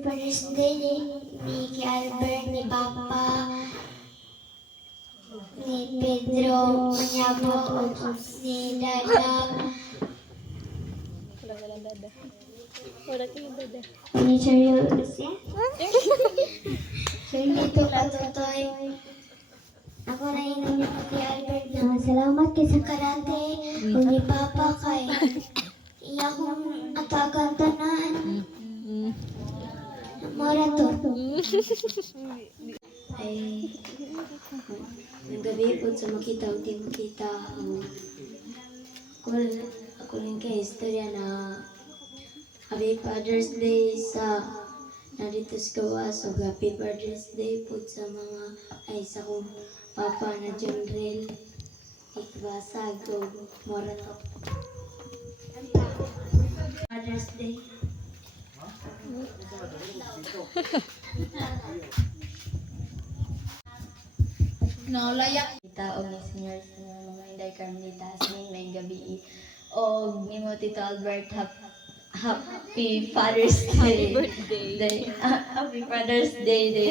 Father's Day ni Albert, ni Papa, ni Pedro Manyabo, ni Dada, ni Cheryl Lucia. Dito Katutoy. Ako na inom niyo kay Albert na salamat kay sa karate. Kung ni Papa kay iya kong atagan tanan. Mora to. Ay, ng gabi po sa makita o di makita. Ako rin kay istorya na Happy Father's Day sa narito sa gawas. So Happy Father's Day po sa mga ay sa kong papa na John Rel. Ikbasag o mora to. Father's Day. No, layak. Kita og ni senior mga Inday Carmelita Asmin may gabi og nimo Tito Albert Happy Father's Day. Happy Father's Day day.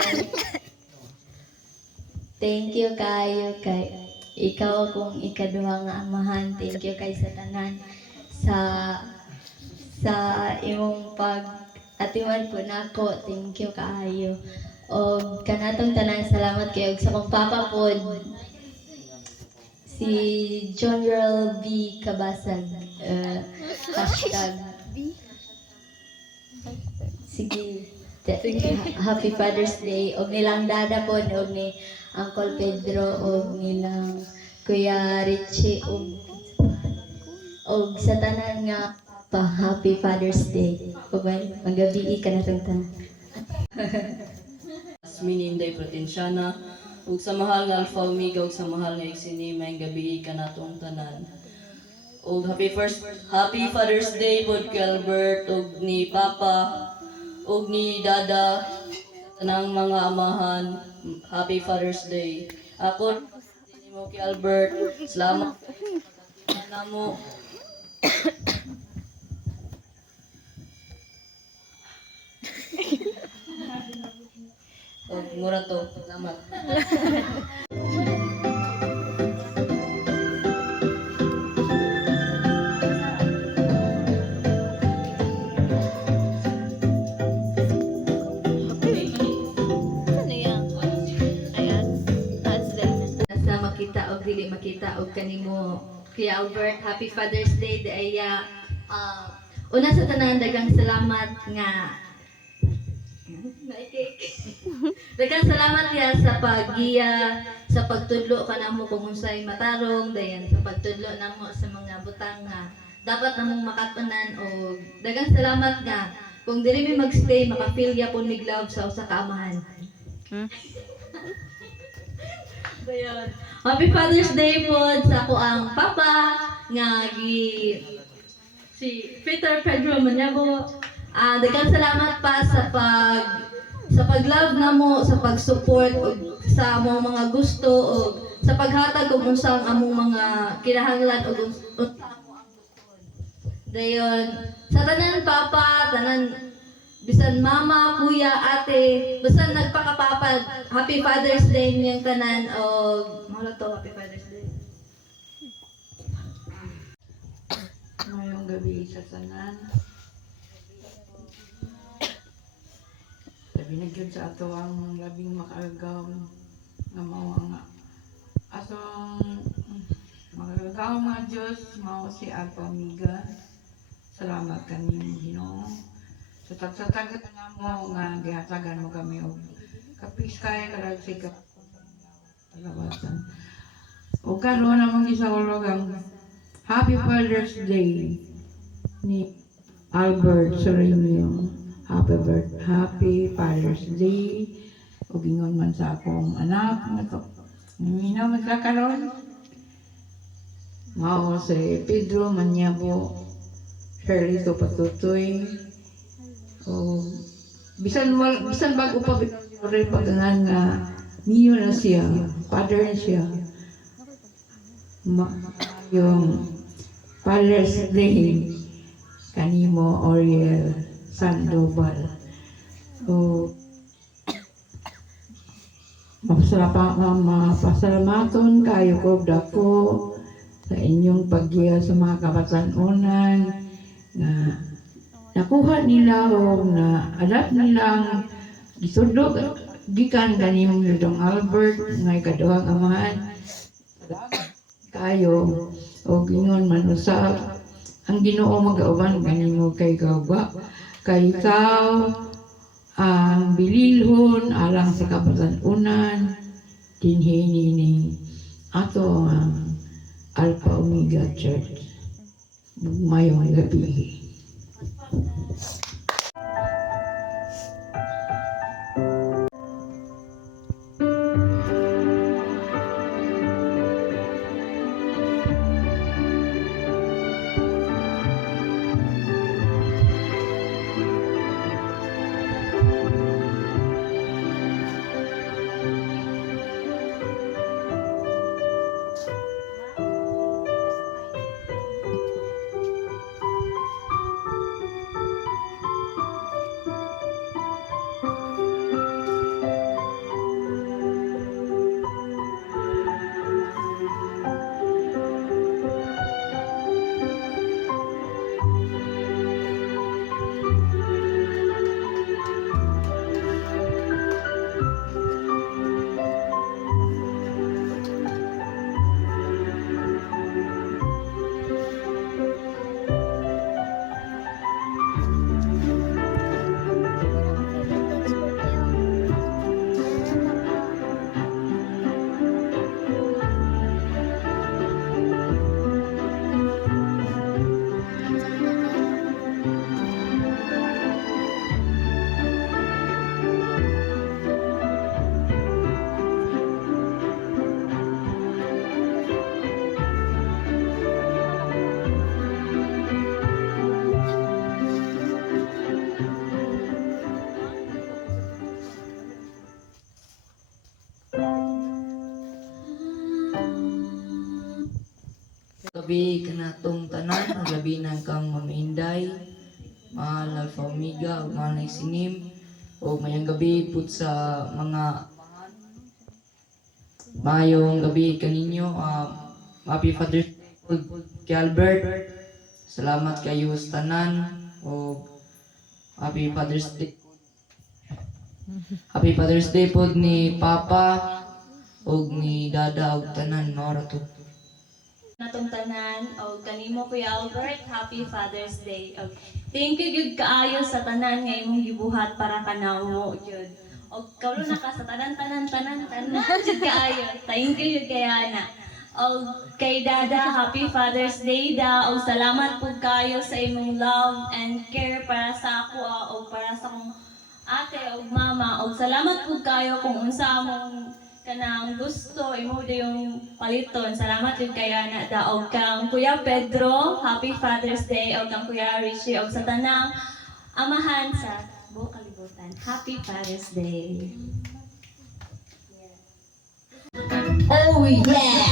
Thank you kayo kay ikaw kung ikaduha nga amahan. Thank you kay sa tanan sa imong pag-atiwan po nako. Thank you kaayo. O kanatong tanan salamat kayo sa kong papa po si John Rel B. Kabasag hashtag sige Happy Father's Day og nilang dada po og ni Uncle Pedro og nilang Kuya Richie og sa tanan nga pa Happy Father's Day. Bye-bye. Magabi kanatong tanan. Asmin Inday Protenciana ug sa mahal nga Alpha Omega ug sa mahal nga Iksini may gabi kanatong tanan. Ug Happy Father's Day pod kay Albert ug ni Papa ug ni Dada tanang mga amahan. Happy Father's Day. Ako nimo kay Albert. Salamat namo. Mura to. Salamat. Sa makita og dili makita og kanimo Kuya Albert, Happy Father's Day daya. Una sa tanan daghang salamat nga daghang salamat ya sa paggiya sa pagtudlo kanamo kung unsay matarong dayan sa pagtudlo namo sa mga butang nga dapat namong makatunan og daghang salamat nga kung diri mi magstay makafeel gyapon mig love sa usa ka amahan. Dayan. Happy Father's Day po sa ako ang papa nga si Peter Pedro Manyabo. Daghang salamat pa sa pag-love namo, sa pag-support sa among mga gusto o sa paghatag og unsang among mga kinahanglan og dayon sa tanan papa, tanan bisan mama, kuya, ate, basta nagpakapapad, Happy Father's Day niyang tanan og mala to Happy Father's Day. Ngayong gabi sa tanan. Binigyan sa ato ang labing makagaw nga mao nga atong makagaw nga Diyos mao si Alpha Omega. Salamat kanimo Ginoo sa tagsatagan namo nga gihatagan mo kami og kapis kay karag sikap alawasan. O karon namang gisaulog ang Happy Father's Day ni Albert Sereno. Happy Father's Day. O gingon man sa akong anak nga to. Minaw man ka karon. Mao si Pedro Manyabo, Shirley Patutoy. O bisan bago pa rin pagangan nga niyo na siya, father na siya. Yung Father's Day kanimo Oriel Sandoval O mapasalamaton kayo ko dako sa inyong paggiya sa mga kabatanunan nga nakuha nila o na alam nilang isudlog gikan ganing Dong Albert nga ikaduhang amahan kayo o gingon man usab ang Ginoo magauban kanimo kay gawba kay ikaw ang bililhon alang sa kabatanunan dinhi nining ato ang Alpha Omega Church. Mayong gabi. Gabi kanatong tanan, ang labi ng kang mamainday, mahal Alpha Omega, ug mahal na isinim, o mayang gabi pud sa mga mayong gabi kaninyo. Happy Father's Day pud kay Albert. Salamat kayo sa tanan, o Happy Father's Day. Happy Father's Day pud ni Papa ug ni Dada ug tanan mao ra to. Natong tanan o kanimo Kuya Albert, Happy Father's Day. Og thank you gyud kaayo sa tanan nga imong gibuhat para kanamo gyud. Og kaulo na ka sa tanan gyud kaayo. Thank you gyud kay ana. Og kay Dada, Happy Father's Day da. Og salamat pud kayo sa imong love and care para sa ako o para sa akong ate o mama. Og salamat pud kayo kung unsa among kanang gusto imo yung paliton. Salamat yun kaya na daog kang Kuya Pedro, Happy Father's Day, o kang Kuya Richie, o sa tanang amahan sa buong kalibutan. Happy Father's Day. Oh yeah!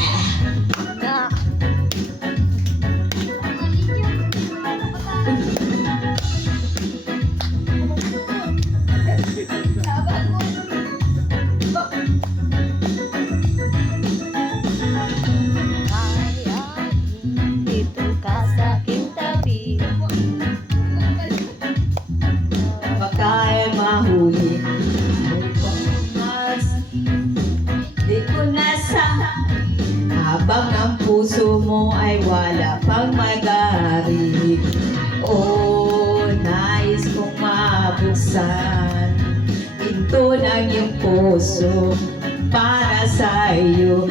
Dito ka sa aking tabi. Baka mahuli mas di ko nasa habang ang puso mo ay wala pang mag-aari. Oh, nais kong mabuksan pinto ng iyong puso para sa iyo.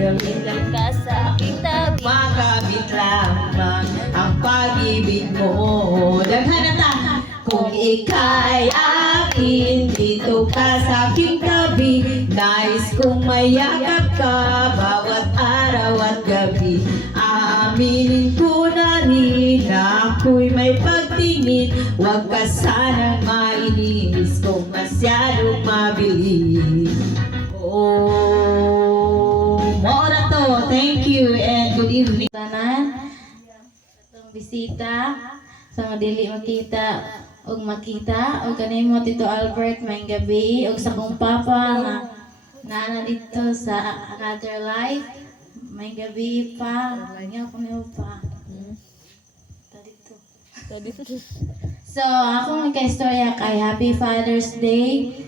Dito ka sa aking tabi. Makamit lamang ang pag-ibig mo. Daghan na ta! Kung ika'y akin, dito ka sa aking tabi. Nais kong mayakap ka bawat araw at gabi. Aaminin ko na rin na ako'y may pagtingin. Huwag ka sanang mainis kung masyadong mabilis. Oh, mora to. Thank you and good evening. Tanan, itong bisita, sa mga dili makita, og makita og kanimo Tito Albert may gabi og sa kong papa nga naana dito sa another life may gabi pa nga ko niyo pa dito. So ako magka-istorya kay Happy Father's Day.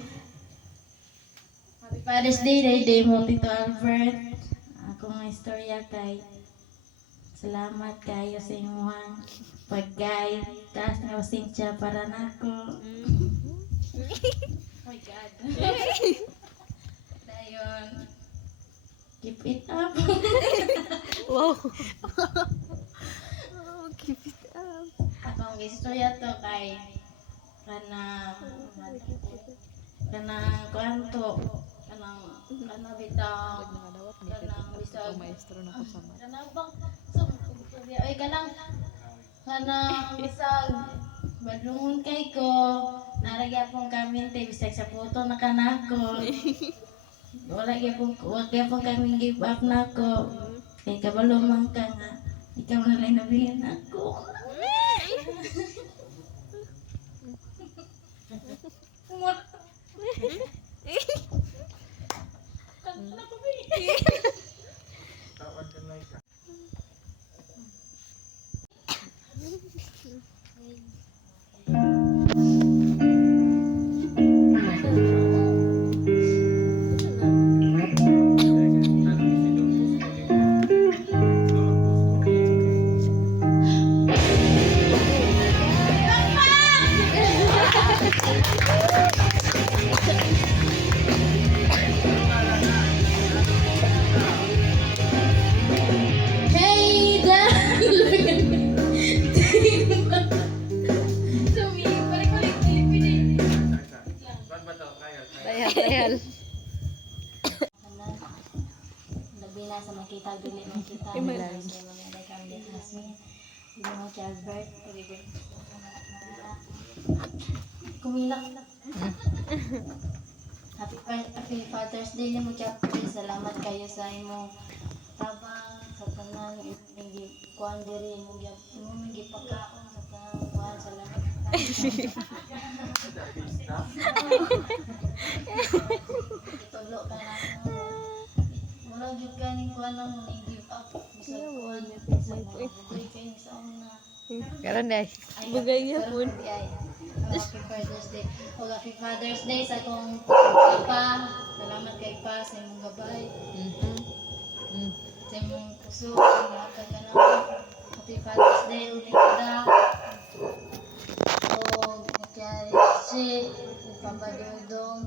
Happy Father's Day day mo Tito Albert. Ako nga istorya kay salamat kayo sa imuhang pag-guide. Taas nga pasensya para nako. Oh my God. Dayon. Keep it up. Wow. Akong istorya to kay kanang kwanto kanang bitang kanang bisag kanang bang ay kanang bisag badlungon kay ko naragya pong kaminte bisag sa puto na kanako wala gyapon kami give up nako kay kabalo man ka nga ikaw na lang nabihin ako. Hey, Dayal. Labi na sa makita, dili makita. Sa mga nagkamali classmate. Hindi mo si Albert. Kumilak. Happy Father's Day na mo Albert. Salamat kayo sa imo tabang sa tanan kuan diri mo gipakaon sa tanan kuan salamat. Itulo ka na mula gyud ka ning kuan lang mo give up sa kuan sa buhay kay sa una. Karon day. Bugay niya po. Happy Father's Day. O Happy Father's Day sa akong papa. Salamat kay pa sa imong gabay. Sa imong puso, lahat ka na. Happy Father's Day ulit ka. O kay si Papa Dodong.